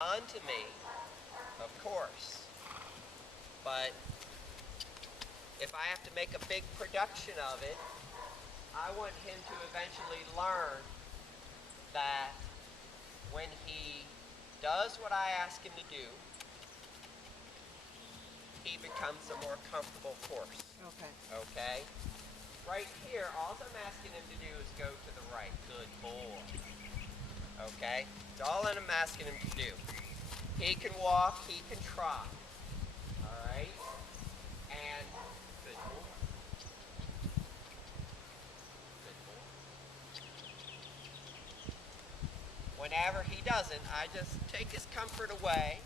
onto me, of course, but if I have to make a big production of it, I want him to eventually learn that when he does what I ask him to do, he becomes a more comfortable horse. Okay. Okay? Right here, all I'm asking him to do is go to the right. Good boy. Okay? That's all I'm asking him to do. He can walk, he can trot. Alright? And good boy. Good boy. Whenever he doesn't, I just take his comfort away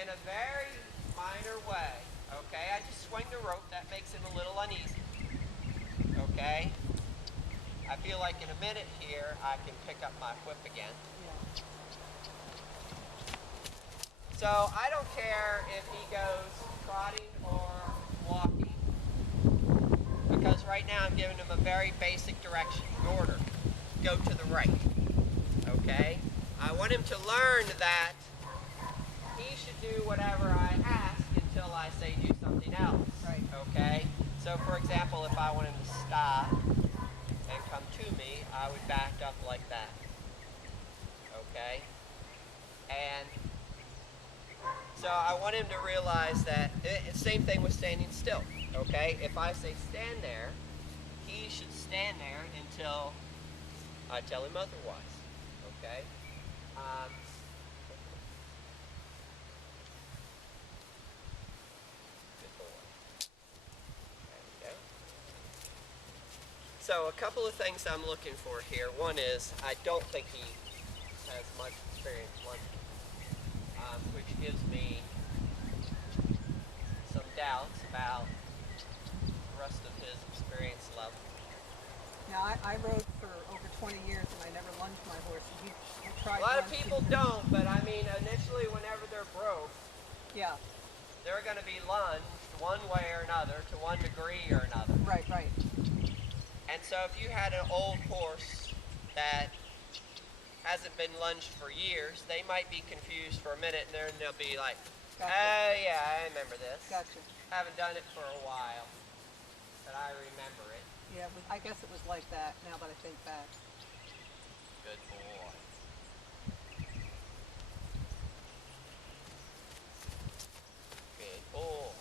in a very minor way. Okay? I just swing the rope. That makes him a little uneasy. Okay? I feel like in a minute here, I can pick up my whip again. Yeah. So I don't care if he goes trotting or walking, because right now I'm giving him a very basic direction, order. Go to the right. Okay? I want him to learn that he should do whatever I ask until I say do something else. Right. Okay? So for example, if I want him to stop and come to me, I would back up like that. Okay? And so I want him to realize that, same thing with standing still. Okay? If I say stand there, he should stand there until I tell him otherwise. Okay? Good boy. There we go. So a couple of things I'm looking for here. One is, I don't think he has much experience lunging, which gives me some doubts about the rest of his experience level. Now, I rode for over 20 years and I never lunged my horse. And he tried A lot of lunging. people don't, but I mean, initially whenever they're broke, Yeah. they're going to be lunged one way or another to one degree or another. Right, right. And so if you had an old horse that hasn't been lunged for years, they might be confused for a minute and then they'll be like, Gotcha. oh yeah, I remember this. Gotcha. Haven't done it for a while, but I remember it. Yeah, I guess it was like that now that I think back. Good boy. Good boy.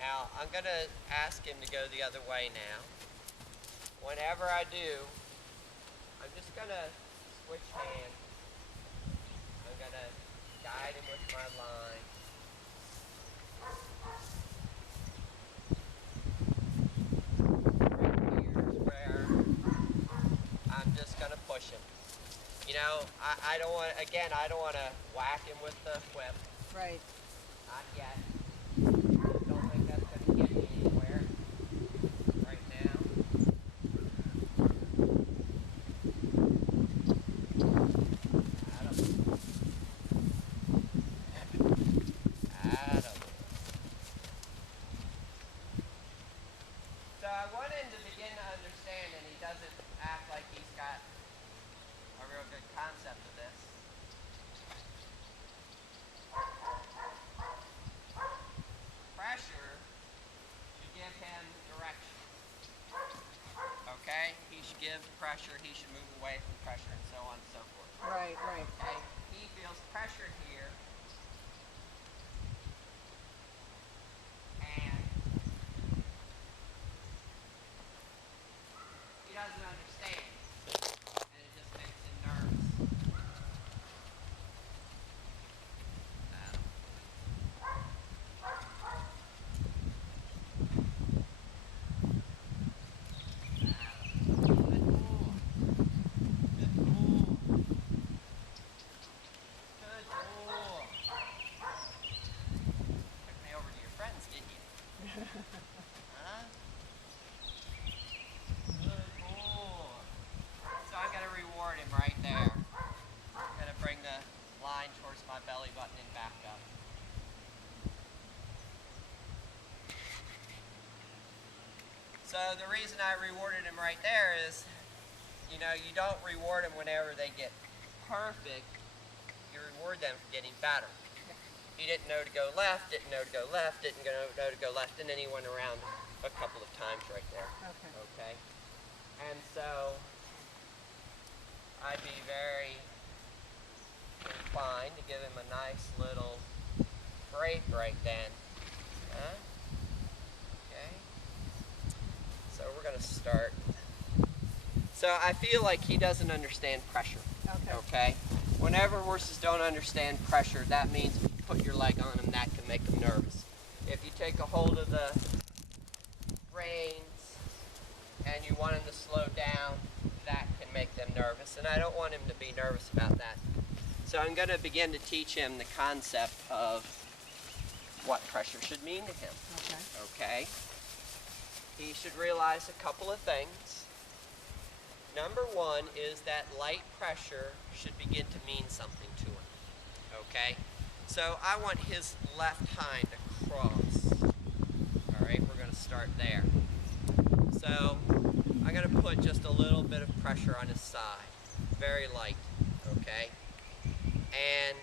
Now, I'm going to ask him to go the other way now. Whenever I do, I'm just going to switch hands. I'm going to guide him with my line. Right here's where I'm just going to push him. You know, I don't want, again, I don't want to whack him with the whip. Right. Not yet. Don't think that's going to get me anywhere right now. Adam. Adam. So I want him to begin to understand, and he doesn't act like he's got a real good concept of this. Pressure should give him direction. Okay? He should give pressure, he should move away from pressure, and so on and so forth. Right, right. Okay? He feels pressure here, and he doesn't understand, and it just makes him nervous. Adam. Took me over to your friends, didn't you? Huh? Good boy. So I'm going to reward him right there. I'm going to bring the line towards my belly button and back up. So the reason I rewarded him right there is, you know, you don't reward them whenever they get perfect. You reward them for getting better. He didn't know to go left, didn't know to go left, didn't know to go left, and then he went around a couple of times right there. Okay. Okay. And so I'd be very inclined to give him a nice little break right then. Huh? Okay. So we're going to start. So I feel like he doesn't understand pressure. Okay. Okay? Whenever horses don't understand pressure, that means if you put your leg on them, that can make them nervous. If you take a hold of the reins and you want him to slow down, that can make them nervous. And I don't want him to be nervous about that. So I'm going to begin to teach him the concept of what pressure should mean to him. Okay. Okay? He should realize a couple of things. Number one is that light pressure should begin to mean something to him. Okay? So I want his left hind to cross. Alright, we're going to start there. So I'm going to put just a little bit of pressure on his side. Very light. Okay? And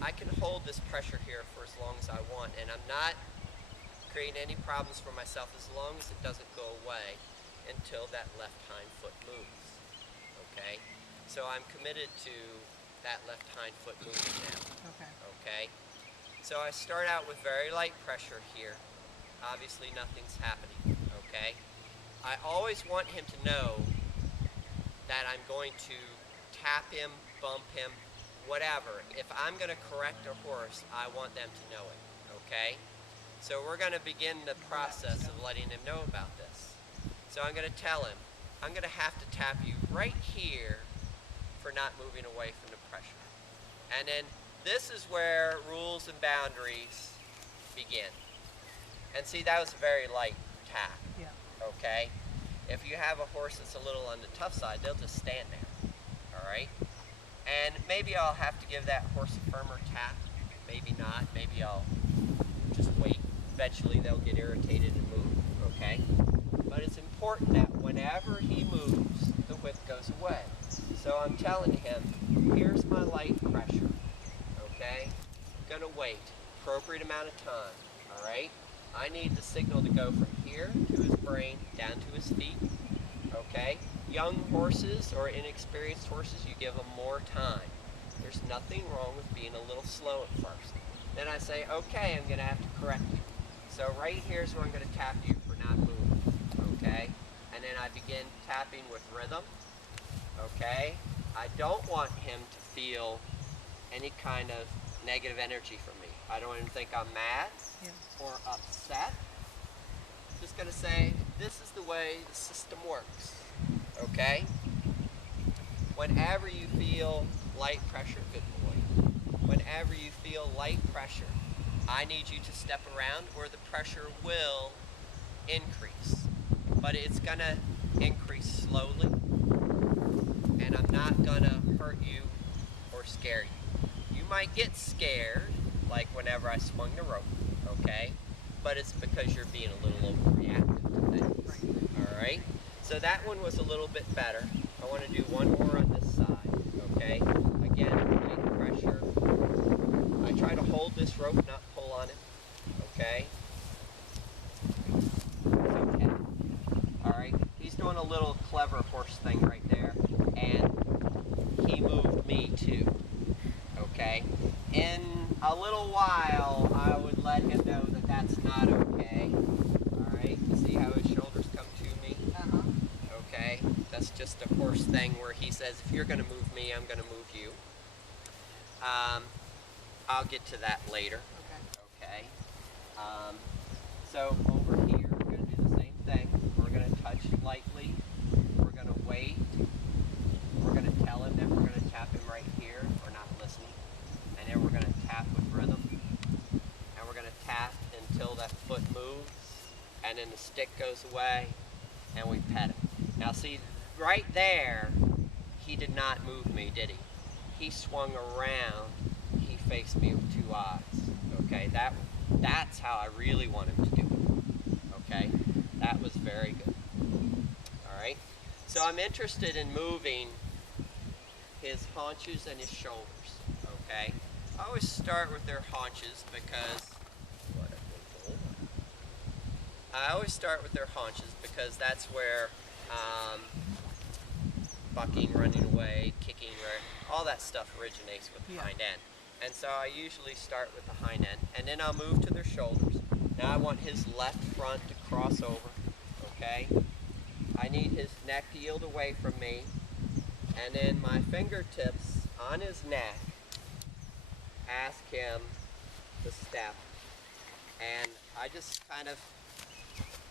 I can hold this pressure here for as long as I want, and I'm not creating any problems for myself as long as it doesn't go away until that left hind foot moves. Okay? So I'm committed to that left hind foot moving now. Okay. Okay? So I start out with very light pressure here. Obviously nothing's happening. Okay? I always want him to know that I'm going to tap him, bump him, whatever. If I'm going to correct a horse, I want them to know it. Okay? So we're going to begin the process of letting him know about this. So I'm going to tell him, I'm going to have to tap you right here for not moving away from the pressure. And then this is where rules and boundaries begin. And see, that was a very light tap. Yeah. Okay? If you have a horse that's a little on the tough side, they'll just stand there. Alright? And maybe I'll have to give that horse a firmer tap. Maybe not. Maybe I'll just wait. Eventually they'll get irritated and move. Okay? But it's important that whenever he moves, the whip goes away. So I'm telling him, here's my light pressure. Okay? I'm going to wait. Appropriate amount of time. Alright? I need the signal to go from here to his brain down to his feet. Okay? Young horses or inexperienced horses, you give them more time. There's nothing wrong with being a little slow at first. Then I say, okay, I'm going to have to correct you. So right here is where I'm going to tap you for not moving. Okay? And then I begin tapping with rhythm. Okay? I don't want him to feel any kind of negative energy from me. I don't want him to think I'm mad or upset. I'm just going to say, this is the way the system works. Okay? Whenever you feel light pressure, good boy. Whenever you feel light pressure, I need you to step around or the pressure will increase. But it's going to increase slowly, and I'm not going to hurt you or scare you. You might get scared, like whenever I swung the rope, okay? But it's because you're being a little overreactive to things, all right? So that one was a little bit better. I want to do one more on this side, okay? Again, light pressure. I try to hold this rope, not pull on it, okay? It's okay. All right, he's doing a little clever horse thing right there, and he moved me too, okay? In a little while, I would let him know that that's not okay. All right, you see how his shoulders come to me? Okay, that's just a horse thing where he says, if you're going to move me, I'm going to move you. I'll get to that later. Okay. So over here, we're going to do the same thing. We're going to touch lightly. We're going to wait. We're going to tell him that we're going to tap him right here. We're not listening. And then we're going to tap with rhythm. And we're going to tap until that foot moves. And then the stick goes away. And we pet him. Now see, right there, he did not move me, did he? He swung around. He faced me with two eyes. Okay, that's how I really want him to do it. Okay, That was very good. All right. So I'm interested in moving his haunches and his shoulders. Okay. I always start with their haunches because that's where bucking, running away, kicking, all that stuff originates with the hind end. And so I usually start with the hind end, and then I'll move to their shoulders. Now I want his left front to cross over, okay? I need his neck to yield away from me, and then my fingertips on his neck ask him to step. And I just kind of,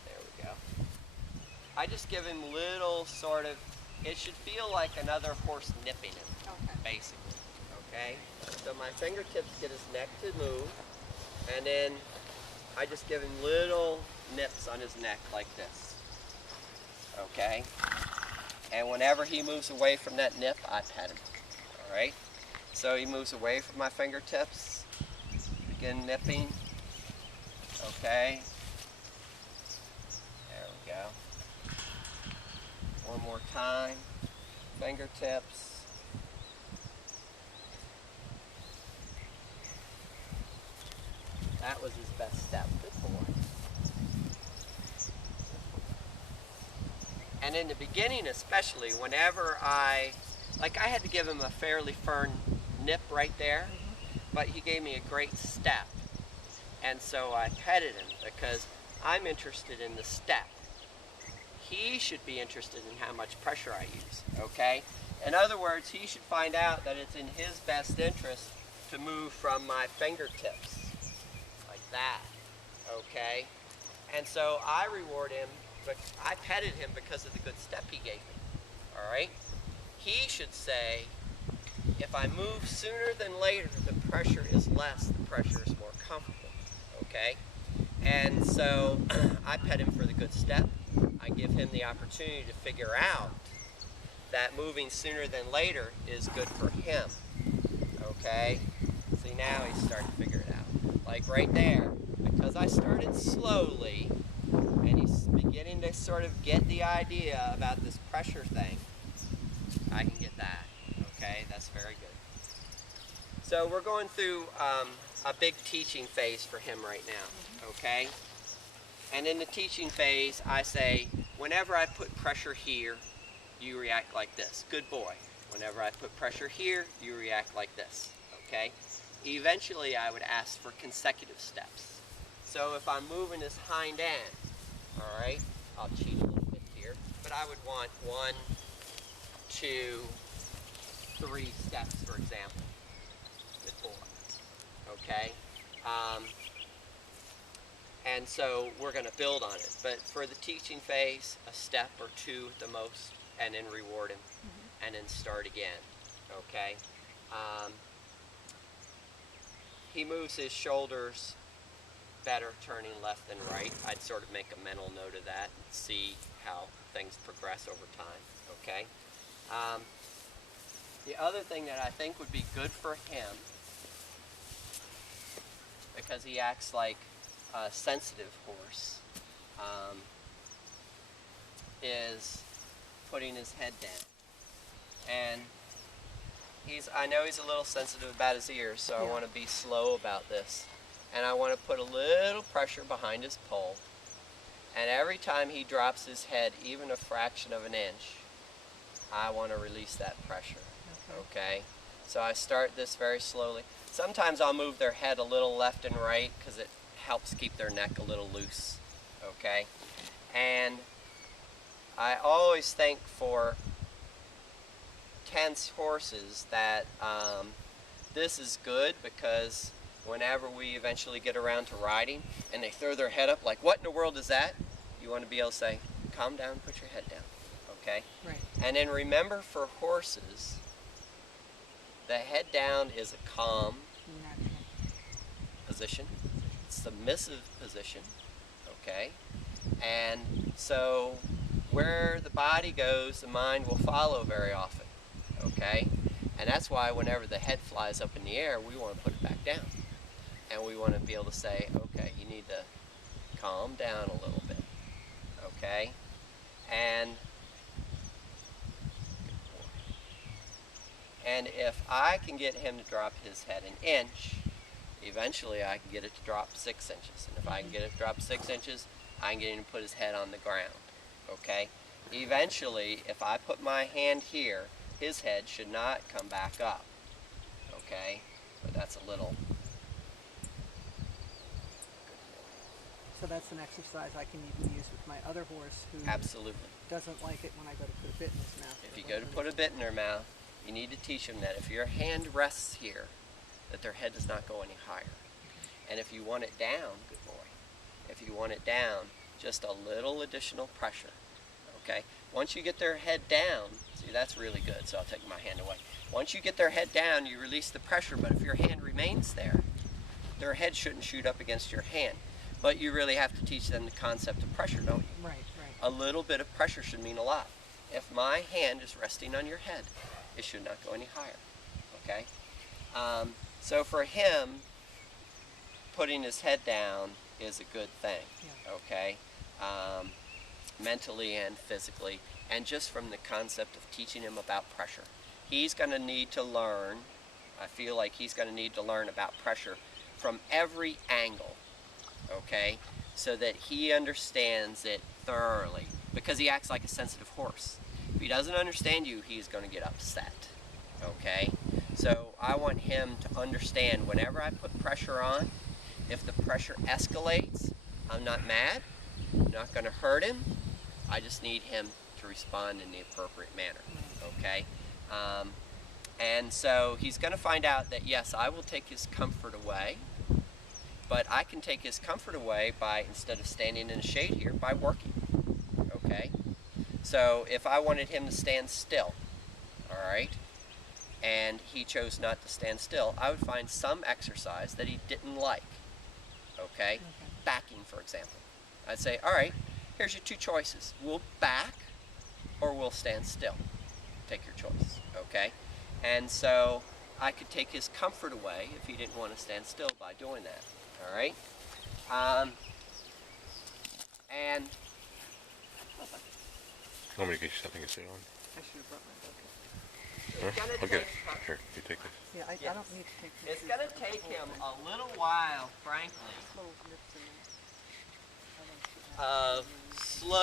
there we go. I just give him little sort of, it should feel like another horse nipping him, basically. Okay, so my fingertips get his neck to move, and then I just give him little nips on his neck like this. Okay, and whenever he moves away from that nip, I pet him. All right, so he moves away from my fingertips, begin nipping. Okay, there we go. One more time, fingertips. That was his best step. Good boy. And in the beginning especially, whenever I had to give him a fairly firm nip right there, but he gave me a great step. And so I petted him because I'm interested in the step. He should be interested in how much pressure I use, okay? In other words, he should find out that it's in his best interest to move from my fingertips. That, okay? And so I reward him, but I petted him because of the good step he gave me, all right? He should say, if I move sooner than later, the pressure is less, the pressure is more comfortable, okay? And so I pet him for the good step. I give him the opportunity to figure out that moving sooner than later is good for him, okay? See, now he's starting to figure it out. Like right there, because I started slowly, and he's beginning to sort of get the idea about this pressure thing, I can get that, okay? That's very good. So we're going through a big teaching phase for him right now, okay? And in the teaching phase, I say, whenever I put pressure here, you react like this. Good boy. Whenever I put pressure here, you react like this, okay? Eventually, I would ask for consecutive steps. So if I'm moving his hind end, all right, I'll cheat a little bit here, but I would want 1, 2, 3 steps, for example. Good boy. Okay? And so we're going to build on it. But for the teaching phase, a step or 2 at the most, and then reward him, and then start again. Okay? He moves his shoulders better turning left than right. I'd sort of make a mental note of that and see how things progress over time, okay? The other thing that I think would be good for him, because he acts like a sensitive horse, is putting his head down. And I know he's a little sensitive about his ears, so I want to be slow about this. And I want to put a little pressure behind his poll. And every time he drops his head, even a fraction of an inch, I want to release that pressure, okay? So I start this very slowly. Sometimes I'll move their head a little left and right because it helps keep their neck a little loose, okay? And I always think for tense horses that this is good, because whenever we eventually get around to riding and they throw their head up like, what in the world is that? You want to be able to say, calm down, put your head down, okay? Right. And then remember, for horses, the head down is a calm position, submissive position, okay? And so where the body goes, the mind will follow very often, okay? And that's why whenever the head flies up in the air, we want to put it back down. And we want to be able to say, okay, you need to calm down a little bit, And if I can get him to drop his head an inch, eventually I can get it to drop 6 inches. And if I can get it to drop 6 inches, I can get him to put his head on the ground. Okay? Eventually, if I put my hand here, his head should not come back up. Okay? But that's a little... So that's an exercise I can even use with my other horse who Absolutely. doesn't like it when I go to put a bit in his mouth. If you go to put a bit in their mouth, you need to teach them that if your hand rests here, that their head does not go any higher. And if you want it down, good boy, if you want it down, just a little additional pressure. Okay? Once you get their head down, see, that's really good, so I'll take my hand away. Once you get their head down, you release the pressure, but if your hand remains there, their head shouldn't shoot up against your hand. But you really have to teach them the concept of pressure, don't you? Right, right. A little bit of pressure should mean a lot. If my hand is resting on your head, it should not go any higher, okay? So for him, putting his head down is a good thing, okay? Mentally and physically, and just from the concept of teaching him about pressure. He's going to need to learn, I feel like he's going to need to learn about pressure from every angle, okay, so that he understands it thoroughly, because he acts like a sensitive horse. If he doesn't understand you, he's going to get upset, okay? So I want him to understand whenever I put pressure on, if the pressure escalates, I'm not mad, I'm not going to hurt him, I just need him to respond in the appropriate manner, okay? And so he's going to find out that, yes, I will take his comfort away, but I can take his comfort away by, instead of standing in the shade here, by working, okay? So if I wanted him to stand still, all right, and he chose not to stand still, I would find some exercise that he didn't like, okay? Backing, for example. I'd say, all right, here's your two choices. We'll back or we'll stand still. Take your choice, okay? And so I could take his comfort away if he didn't want to stand still by doing that. All right, and Want me to get you something to sit on? I should have brought my book. it's gonna I'll get take, it. Here, you take this. Yeah, I Yes. don't need to take it's pictures. gonna take him a little while, frankly, Little nips in there. I don't see that. of slow